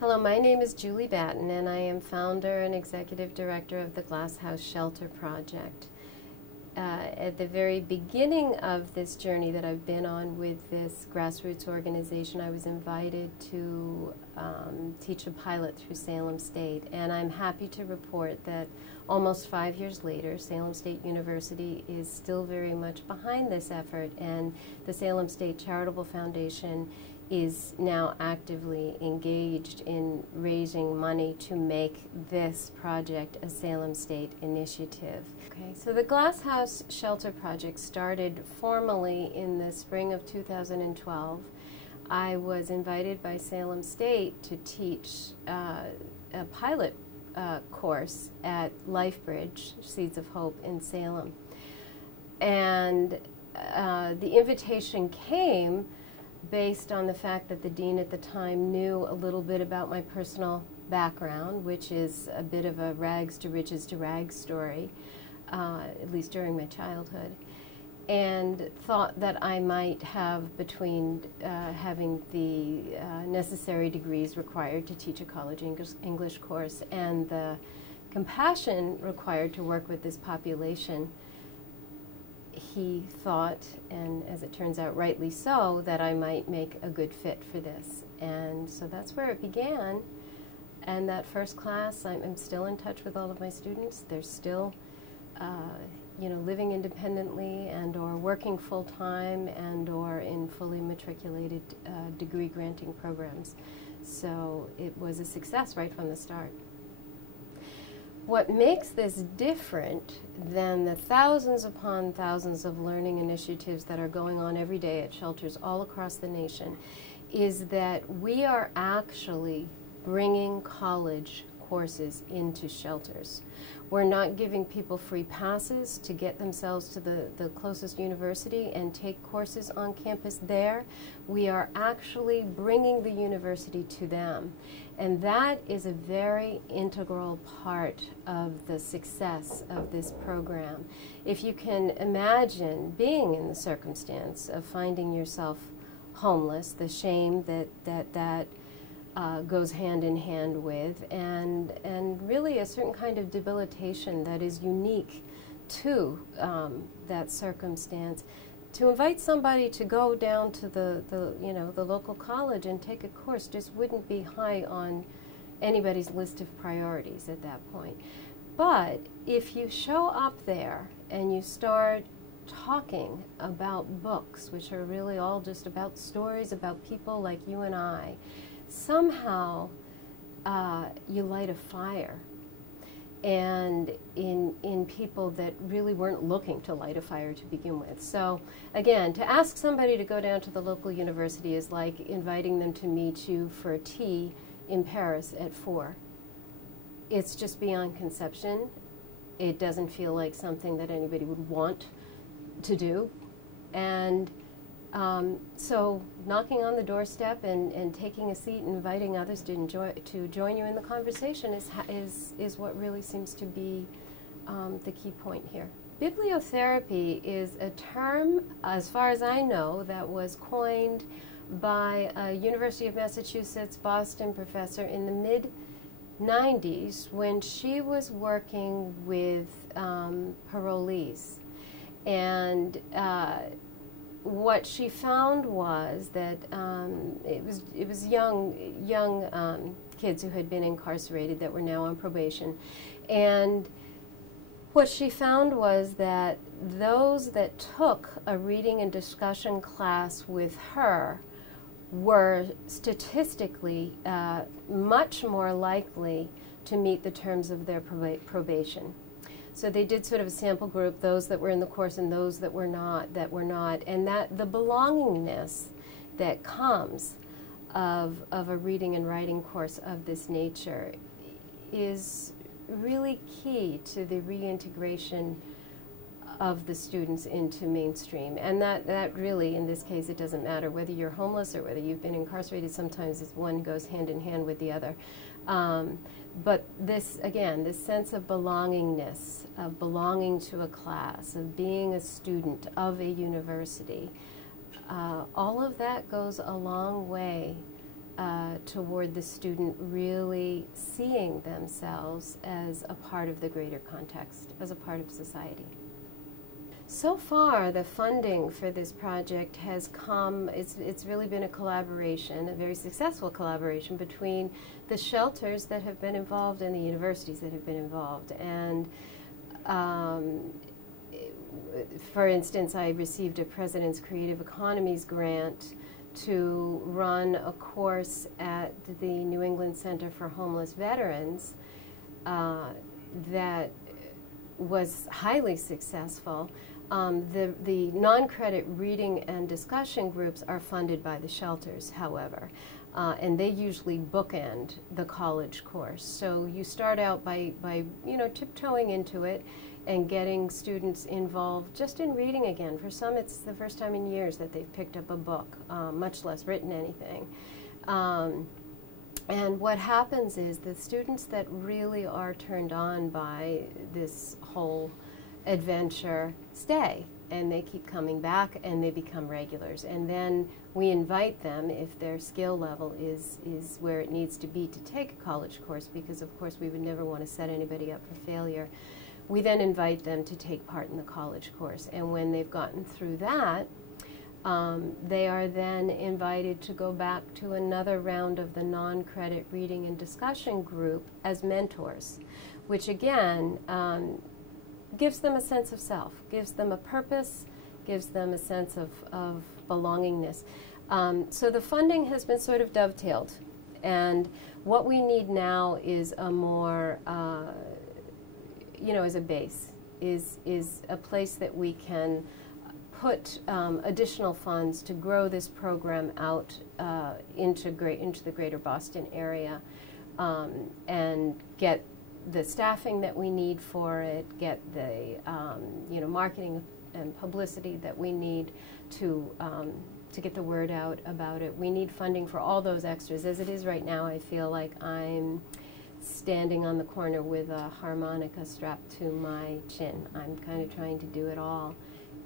Hello, my name is Julie Batten, and I am founder and executive director of the Glass House Shelter Project. At the very beginning of this journey that I've been on with this grassroots organization, I was invited to teach a pilot through Salem State, and I'm happy to report that almost 5 years later, Salem State University is still very much behind this effort, and the Salem State Charitable Foundation is now actively engaged in raising money to make this project a Salem State initiative. Okay, so the Glass House Shelter Project started formally in the spring of 2012. I was invited by Salem State to teach a pilot course at LifeBridge, Seeds of Hope in Salem. And the invitation came based on the fact that the dean at the time knew a little bit about my personal background, which is a bit of a rags to riches to rags story, at least during my childhood, and thought that I might have, between having the necessary degrees required to teach a college English course and the compassion required to work with this population, he thought, and as it turns out rightly so, that I might make a good fit for this. And so that's where it began. And that first class, I'm still in touch with all of my students. They're still living independently and or working full-time and or in fully matriculated degree granting programs. So it was a success right from the start. What makes this different than the thousands upon thousands of learning initiatives that are going on every day at shelters all across the nation is that we are actually bringing college courses into shelters. We're not giving people free passes to get themselves to the closest university and take courses on campus there. We are actually bringing the university to them. And that is a very integral part of the success of this program. If you can imagine being in the circumstance of finding yourself homeless, the shame that goes hand in hand with, and really a certain kind of debilitation that is unique to that circumstance. To invite somebody to go down to the local college and take a course just wouldn't be high on anybody's list of priorities at that point. But if you show up there and you start talking about books, which are really all just about stories about people like you and I, somehow you light a fire, and in people that really weren't looking to light a fire to begin with. So again, to ask somebody to go down to the local university is like inviting them to meet you for tea in Paris at 4. It's just beyond conception. It doesn't feel like something that anybody would want to do. And so knocking on the doorstep and taking a seat and inviting others to join you in the conversation is what really seems to be the key point here. Bibliotherapy is a term, as far as I know, that was coined by a University of Massachusetts Boston professor in the mid-90s when she was working with parolees. And what she found was that it was young kids who had been incarcerated that were now on probation, and what she found was that those that took a reading and discussion class with her were statistically much more likely to meet the terms of their probation. So they did sort of a sample group, those that were in the course and those that were not, and that the belongingness that comes of a reading and writing course of this nature is really key to the reintegration of the students into mainstream. And that really, in this case, it doesn't matter whether you're homeless or whether you've been incarcerated. Sometimes one goes hand in hand with the other. But this, again, this sense of belongingness, of belonging to a class, of being a student of a university, all of that goes a long way toward the student really seeing themselves as a part of the greater context, as a part of society. So far, the funding for this project has come, it's really been a collaboration, a very successful collaboration between the shelters that have been involved and the universities that have been involved. And for instance, I received a President's Creative Economies grant to run a course at the New England Center for Homeless Veterans that was highly successful. The non-credit reading and discussion groups are funded by the shelters, however, and they usually bookend the college course. So you start out by tiptoeing into it and getting students involved just in reading again. For some, it's the first time in years that they've picked up a book, much less written anything. And what happens is the students that really are turned on by this whole adventure stay, and they keep coming back and they become regulars. And then we invite them, if their skill level is where it needs to be to take a college course, because of course we would never want to set anybody up for failure. We then invite them to take part in the college course, and when they've gotten through that, they are then invited to go back to another round of the non-credit reading and discussion group as mentors, which again gives them a sense of self, gives them a purpose, gives them a sense of belongingness. So the funding has been sort of dovetailed, and what we need now is a more as a base, is a place that we can put additional funds to grow this program out into the greater Boston area, and get the staffing that we need for it, get the marketing and publicity that we need to get the word out about it. We need funding for all those extras. As it is right now, I feel like I'm standing on the corner with a harmonica strapped to my chin. I'm kind of trying to do it all,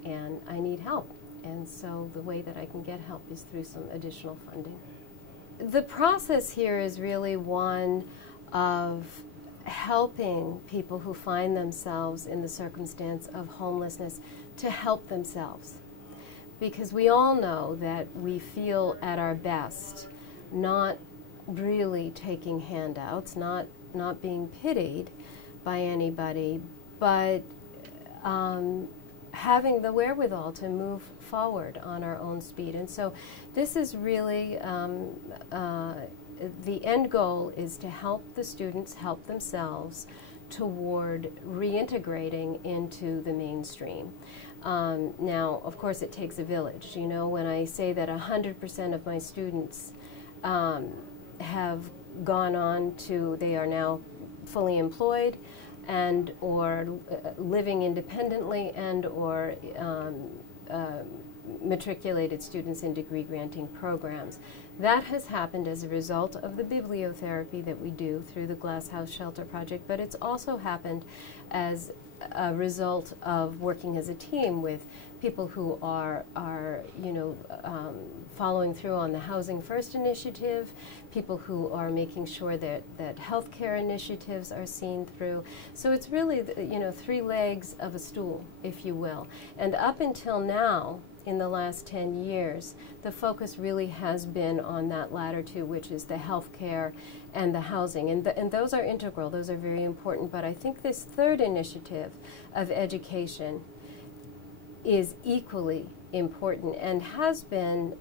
and I need help. And so the way that I can get help is through some additional funding. The process here is really one of helping people who find themselves in the circumstance of homelessness to help themselves. Because we all know that we feel at our best not really taking handouts, not being pitied by anybody, but having the wherewithal to move forward on our own speed. And so this is really the end goal is to help the students help themselves toward reintegrating into the mainstream. Now, of course, it takes a village. You know, when I say that 100% of my students have gone on to, they are now fully employed and or living independently and or matriculated students in degree granting programs. That has happened as a result of the bibliotherapy that we do through the Glass House Shelter Project, but it's also happened as a result of working as a team with people who are following through on the Housing First initiative, people who are making sure that healthcare initiatives are seen through. So it's really, three legs of a stool, if you will. And up until now, in the last 10 years, the focus really has been on that latter two, which is the healthcare and the housing. And those are integral, those are very important. But I think this third initiative of education is equally important and has been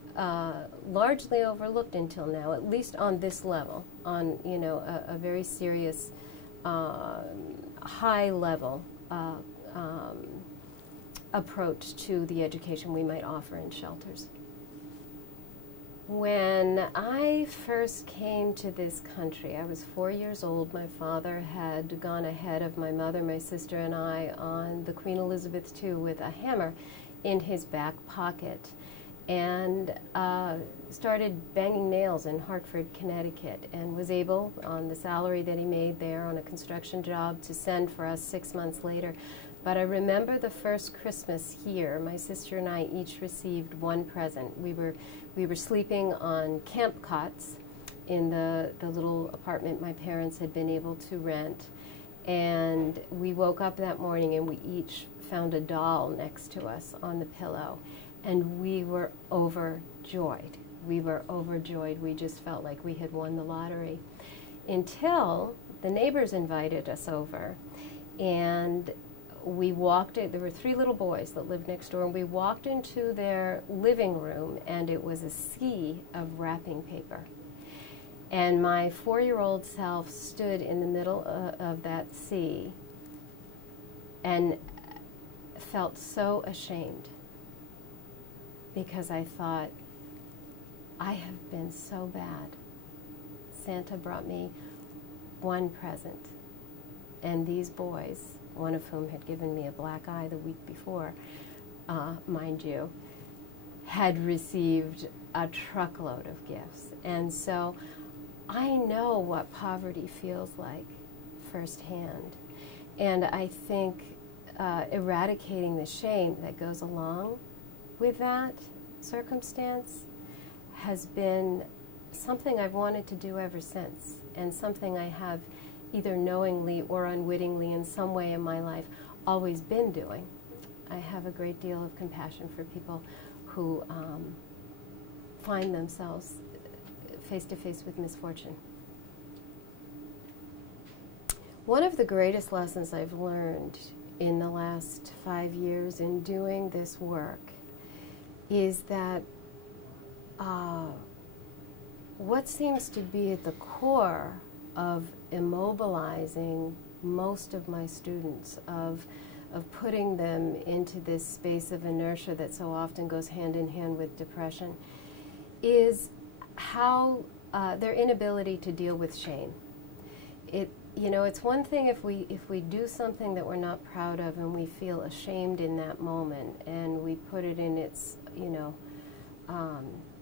largely overlooked until now, at least on this level, on a very serious, high level approach to the education we might offer in shelters. When I first came to this country, I was 4 years old. My father had gone ahead of my mother, my sister, and I on the Queen Elizabeth II with a hammer in his back pocket, and started banging nails in Hartford, Connecticut, and was able, on the salary that he made there on a construction job, to send for us 6 months later. But I remember the first Christmas here, my sister and I each received one present. We were sleeping on camp cots in the little apartment my parents had been able to rent. And we woke up that morning and we each found a doll next to us on the pillow. And we were overjoyed. We were overjoyed. We just felt like we had won the lottery. Until the neighbors invited us over. And we walked in, there were 3 little boys that lived next door, and we walked into their living room, and it was a sea of wrapping paper. And my 4-year-old self stood in the middle of that sea and felt so ashamed, because I thought, I have been so bad. Santa brought me one present, and these boys, one of whom had given me a black eye the week before, mind you, had received a truckload of gifts. And so I know what poverty feels like firsthand. And I think eradicating the shame that goes along with that circumstance has been something I've wanted to do ever since, and something I have either knowingly or unwittingly in some way in my life always been doing. I have a great deal of compassion for people who find themselves face to face with misfortune. One of the greatest lessons I've learned in the last 5 years in doing this work is that what seems to be at the core of immobilizing most of my students, of putting them into this space of inertia that so often goes hand in hand with depression, is how their inability to deal with shame. It's one thing if we do something that we're not proud of and we feel ashamed in that moment, and we put it in its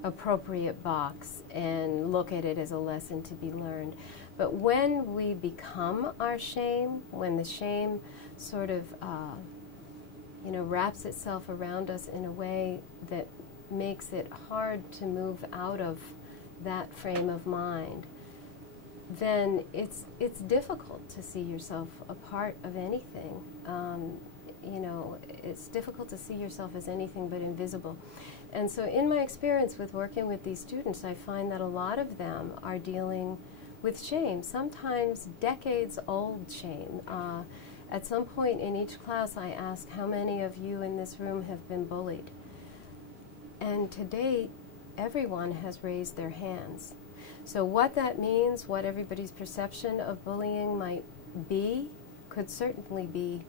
appropriate box and look at it as a lesson to be learned. But when we become our shame, when the shame sort of wraps itself around us in a way that makes it hard to move out of that frame of mind, then it's difficult to see yourself a part of anything. It's difficult to see yourself as anything but invisible. And so in my experience with working with these students, I find that a lot of them are dealing with shame, sometimes decades-old shame. At some point in each class, I ask, how many of you in this room have been bullied? And to date, everyone has raised their hands. So what that means, what everybody's perception of bullying might be, could certainly be,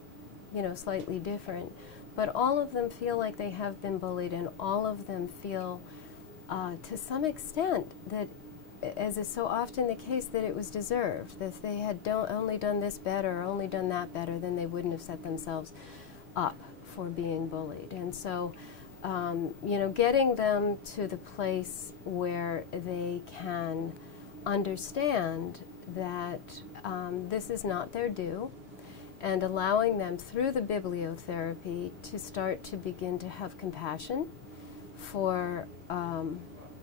slightly different. But all of them feel like they have been bullied, and all of them feel, to some extent, that, as is so often the case, that it was deserved. That if they had only done this better or only done that better, then they wouldn't have set themselves up for being bullied. And so, getting them to the place where they can understand that this is not their due, and allowing them through the bibliotherapy to start to begin to have compassion for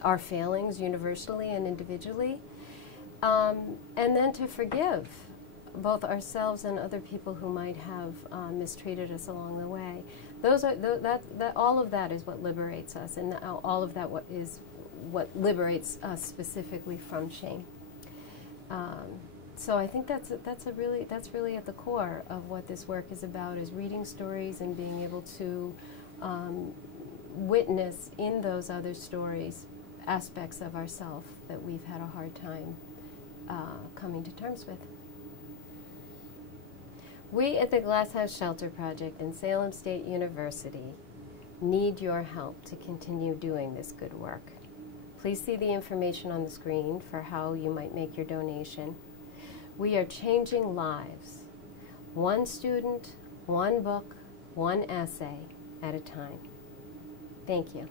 our failings universally and individually, and then to forgive both ourselves and other people who might have mistreated us along the way. All of that is what liberates us, and all of that is what liberates us specifically from shame. So I think that's really at the core of what this work is about, is reading stories and being able to witness in those other stories aspects of ourself that we've had a hard time coming to terms with. We at the Glass House Shelter Project in Salem State University need your help to continue doing this good work. Please see the information on the screen for how you might make your donation. We are changing lives, one student, one book, one essay at a time. Thank you.